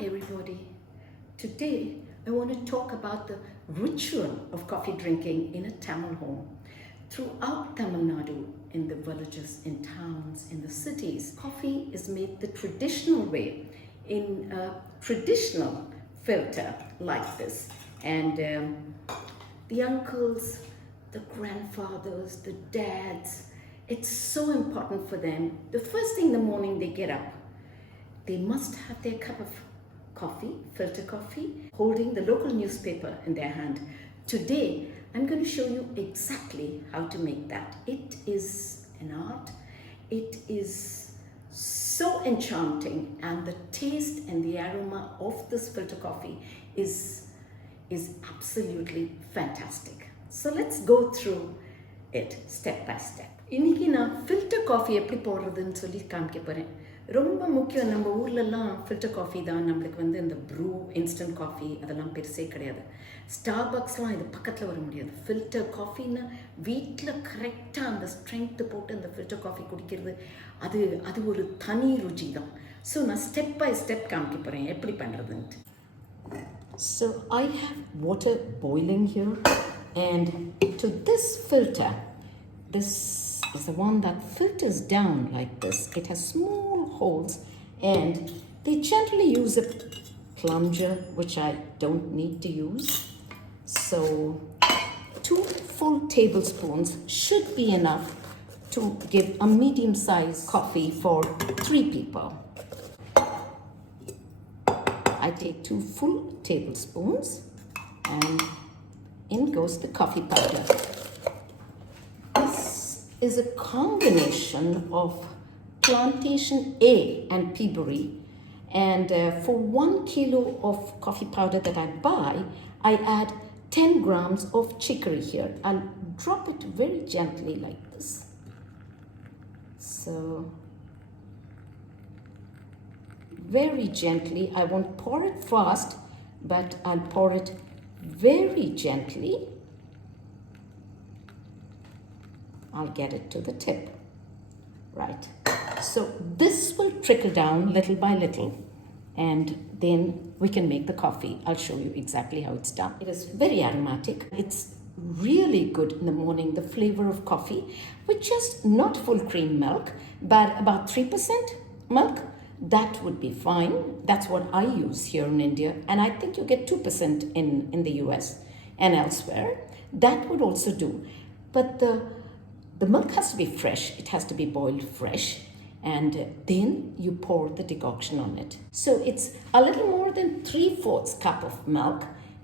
everybody. Today I want to talk about the ritual of coffee drinking in a Tamil home. Throughout Tamil Nadu, in the villages, in towns, in the cities, coffee is made the traditional way in a traditional filter like this. And the uncles, the grandfathers, the dads, it's so important for them. The first thing in the morning they get up, they must have their cup of coffee, filter coffee, holding the local newspaper in their hand. Today, I'm going to show you exactly how to make that. It is an art. It is so enchanting, and the taste and the aroma of this filter coffee is absolutely fantastic. So let's go through it step by step. இன்னைக்கு நான் filter coffee எப்படி போடுறதுன்னு சொல்லி காமிக்க போகிறேன். ரொம்ப முக்கியம். நம்ம ஊர்லலாம் ஃபில்டர் காஃபி தான் நம்மளுக்கு இந்த ப்ரூ இன்ஸ்டன்ட் காஃபி அதெல்லாம் பெருசே கிடையாது. ஸ்டார்பக்ஸ்லாம் இது பக்கத்தில் வர முடியாது. ஃபில்டர் காஃபின்னா வீட்டில் கரெக்டாக அந்த ஸ்ட்ரென்த்து போட்டு அந்த ஃபில்டர் காஃபி குடிக்கிறது அது ஒரு தனி ருச்சி தான். ஸோ நான் ஸ்டெப் பை ஸ்டெப் காமிக்க போகிறேன் எப்படி பண்ணுறதுன்ட்டு. So I have water boiling here, and to this filter, this is the one that filters down like this. It has small holes, and they gently use a plunger, which I don't need to use. So 2 full tablespoons should be enough to give a medium-sized coffee for 3 people. I take 2 full tablespoons, and in goes the coffee powder. This is a combination of plantation A and peaberry, and for 1 kilo of coffee powder that I buy, I add 10 grams of chicory here. I'll drop it very gently like this. So very gently. I won't pour it fast, but I'll pour it very gently. I'll get it to the tip. Right. So this will trickle down little by little, and then we can make the coffee. I'll show you exactly how it's done. It is very aromatic. It's really good in the morning, the flavor of coffee, with just not full cream milk, but about 3% milk. That would be fine. That's what I use here in India, and I think you get 2% in the US and elsewhere. That would also do. But the milk has to be fresh. It has to be boiled fresh, and then you pour the decoction on it. So it's a little more than 3/4 cup of milk,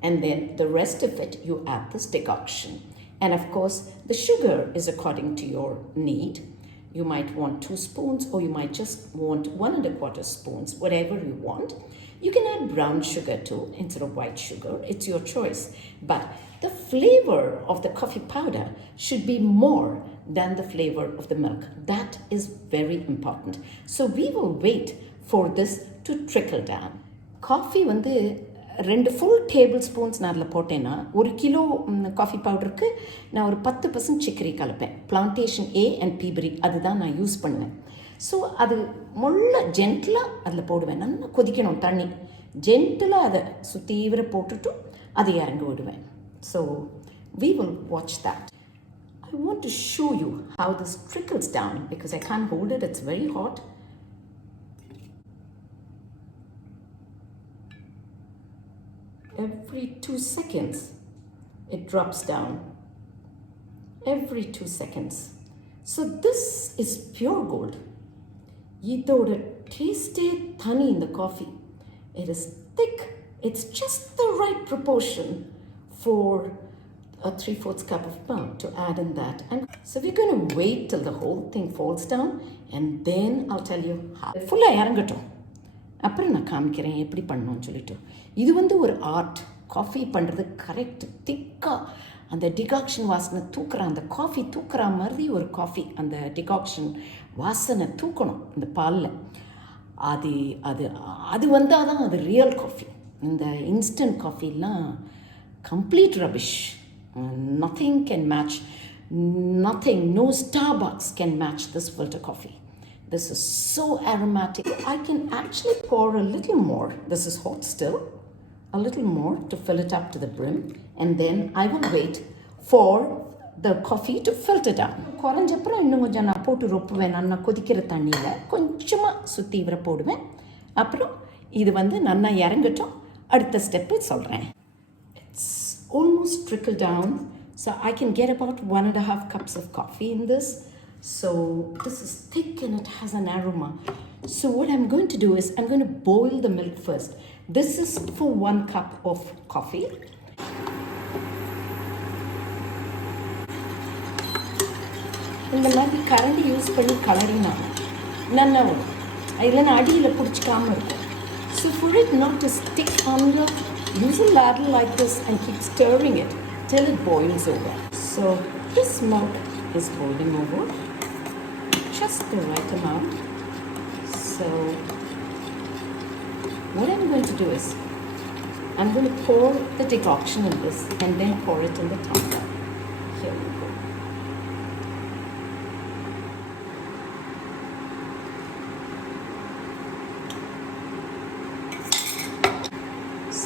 and then the rest of it you add this decoction. And of course, the sugar is according to your need. You might want 2 spoons, or you might just want 1 1/4 spoons, whatever you want. You can add brown sugar too instead of white sugar. It's your choice. But the flavor of the coffee powder should be more than the flavor of the milk. That is very important. So we will wait for this to trickle down. Coffee 2 full tablespoons நான் அதில் போட்டேன்னா 1 kilo coffee பவுடருக்கு நான் ஒரு 10% chicory கலப்பேன். Plantation A and peaberry அதுதான் நான் use பண்ணுவேன். So அது ஜென்டிலாக அதில் போடுவேன். நல்லா கொதிக்கணும் தண்ணி. ஜென்டிலாக அதை சுத்தீவிர போட்டுட்டு அதை இறங்க விடுவேன். So we will watch that. I want to show you how this trickles down because I can't hold it. It's very hot. Every 2 seconds, it drops down. Every 2 seconds. So this is pure gold. Idoda taste thani in the coffee. It is thick. It's just the right proportion for a 3/4 cup of milk to add in that. And so we're going to wait till the whole thing falls down, and then I'll tell you how. Full இறங்கட்டும். அப்புறம் நான் காமிக்கிறேன் எப்படி பண்ணணும்னு சொல்லிட்டு. இது ஒரு art. Coffee பண்ணுறது கரெக்ட் திக்காக அந்த டிகாக்ஷன் வாசனை அந்த காஃபி தூக்குற மாதிரி ஒரு காஃபி அந்த டிகாக்ஷன் வாசனை தூக்கணும் இந்த பாலில். அது அது அது வந்தால் தான் அது ரியல் காஃபி. இந்த இன்ஸ்டன்ட் காஃபிலாம் complete rubbish. Nothing can match, no Starbucks can match this filter coffee. This is so aromatic. I can actually pour a little more. This is hot still. A little more to fill it up to the brim. And then I will wait for the coffee to filter down. குறைஞ்சப்புறம் இன்னும் கொஞ்சம் நான் போட்டு ரொப்புவேன். நான் கொதிக்கிற தண்ணியில் கொஞ்சமாக சுற்றி இவரை போடுவேன். அப்புறம் இது நல்லா இறங்கட்டும். அடுத்த ஸ்டெப்பு சொல்கிறேன். It's almost trickled down. So I can get about 1.5 cups of coffee in this. So this is thick and it has an aroma. So what I'm going to do is I'm going to boil the milk first. This is for 1 cup of coffee. இந்த மாதிரி கரண்டி use பண்ணி கலரினாங்க நல்லா வரும். இல்லைன்னா அடியில் பிடிச்சிக்காமல் இருக்கும். So for it not to stick under, use a ladle like this and keep stirring it till it boils over. So this milk is boiling over, just the right amount. So what I'm going to do is I'm going to pour the decoction in this and then pour it in the tumbler. Here we go.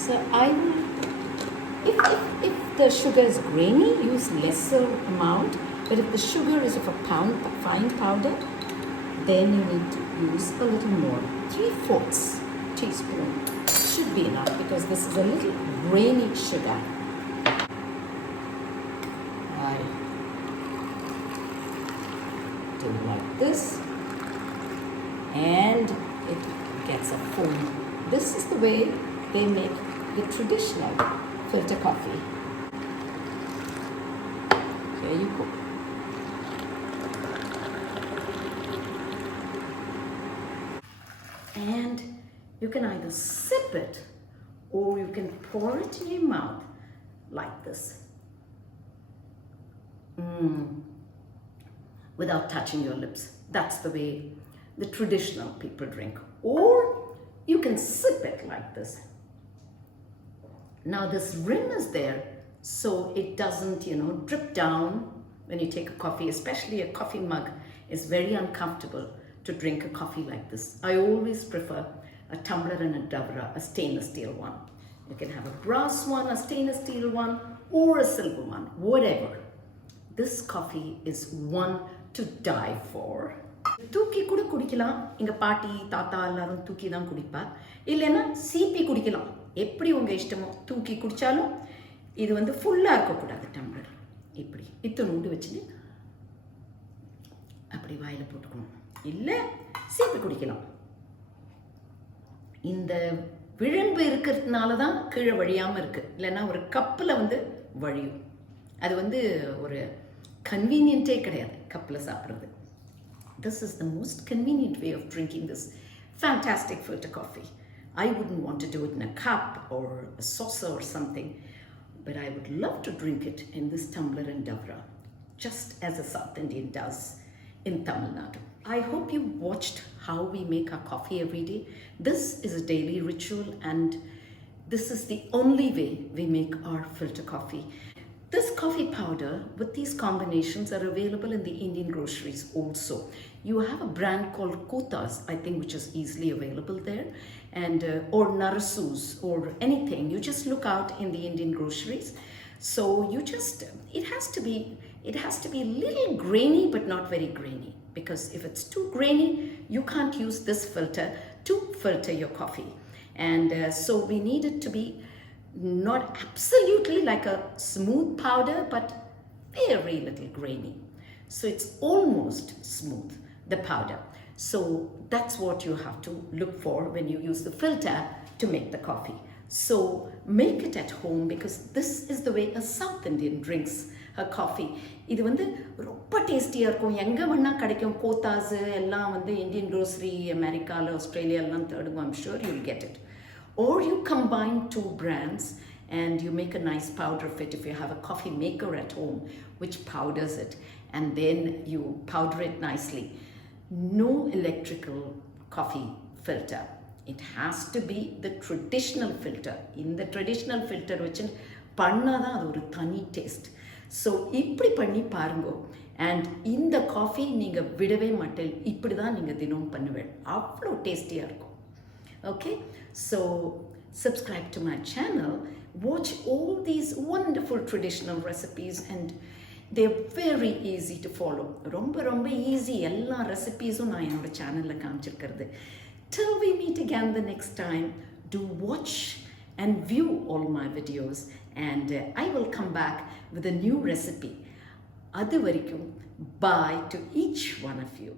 So I will, if the sugar is grainy, use lesser amount. But if the sugar is of a fine powder, then you need to use a little more. 3/4 teaspoon should be enough because this is a little grainy sugar. I do like this, and it gets a foam. This is the way they make the traditional filter coffee. Here you go. And you can either sip it or you can pour it in your mouth like this. Without touching your lips. That's the way the traditional people drink. Or you can sip it like this. Now this rim is there so it doesn't, drip down when you take a coffee, especially a coffee mug is very uncomfortable to drink a coffee like this. I always prefer a tumbler and a davra, a stainless steel one. You can have a brass one, a stainless steel one, or a silver one, whatever. This coffee is one to die for. தூக்கி கூட குடிக்கலாம். எங்க பாட்டி தாத்தா எல்லாரும் தூக்கி தான் குடிப்பார். இல்லைன்னா சீப்பி குடிக்கலாம். எப்படி உங்கள் இஷ்டமோ தூக்கி குடித்தாலும் இது ஃபுல்லாக இருக்கக்கூடாது. டம்ளர் இப்படி இத்தனூண்டு வச்சுட்டு அப்படி வாயில் போட்டுக்கணும். இல்லை சீப்பி குடிக்கலாம். இந்த விளிம்பு இருக்கிறதுனால தான் கீழே வழியாமல் இருக்குது. இல்லைன்னா ஒரு கப்பில் வழியும். அது ஒரு கன்வீனியன்ட்டே கிடையாது கப்பில் சாப்பிட்றது. This is the most convenient way of drinking this fantastic filter coffee. I wouldn't want to do it in a cup or a saucer or something, but I would love to drink it in this tumbler and davra, just as a South Indian does in Tamil Nadu. I hope you watched how we make our coffee every day. This is a daily ritual and this is the only way we make our filter coffee. This coffee powder with these combinations are available in the Indian groceries also. You have a brand called Kothas, I think, which is easily available there, and or Narasus or anything. You just look out in the Indian groceries. So it has to be a little grainy but not very grainy, because if it's too grainy, you can't use this filter to filter your coffee. And so we need it to be not absolutely like a smooth powder, but very little grainy. So it's almost smooth, the powder. So that's what you have to look for when you use the filter to make the coffee. So make it at home, because this is the way a South Indian drinks her coffee. இது ரொம்ப டேஸ்டியாக இருக்கும். எங்கே வேணால் கிடைக்கும். கோத்தாஸு எல்லாம் Indian grocery அமெரிக்காவில் ஆஸ்திரேலியாலாம் தேடுங்க. I'm sure you'll get it. Or you combine two brands and you make a nice powder of it if you have a coffee maker at home which powders it, and then you powder it nicely. No electrical coffee filter. It has to be the traditional filter. In the traditional filter which பண்ணாதான் அது ஒரு தனி taste. So இப்படி பண்ணி பாருங்க. And இந்த coffee நீங்கள் விடவே மாட்டேன், இப்படி தான் நீங்கள் தினம் பண்ணுவேன், அவ்வளோ டேஸ்டியாக இருக்கும். Okay, so subscribe to my channel, watch all these wonderful traditional recipes and they're very easy to follow. ரொம்ப easy, எல்லா ரெசிபீஸும் நான் என்னோட சேனலில் காமிச்சிருக்கிறது. Till we meet again the next time, do watch and view all my videos and I will come back with a new recipe. அது வரைக்கும் bye to each one of you.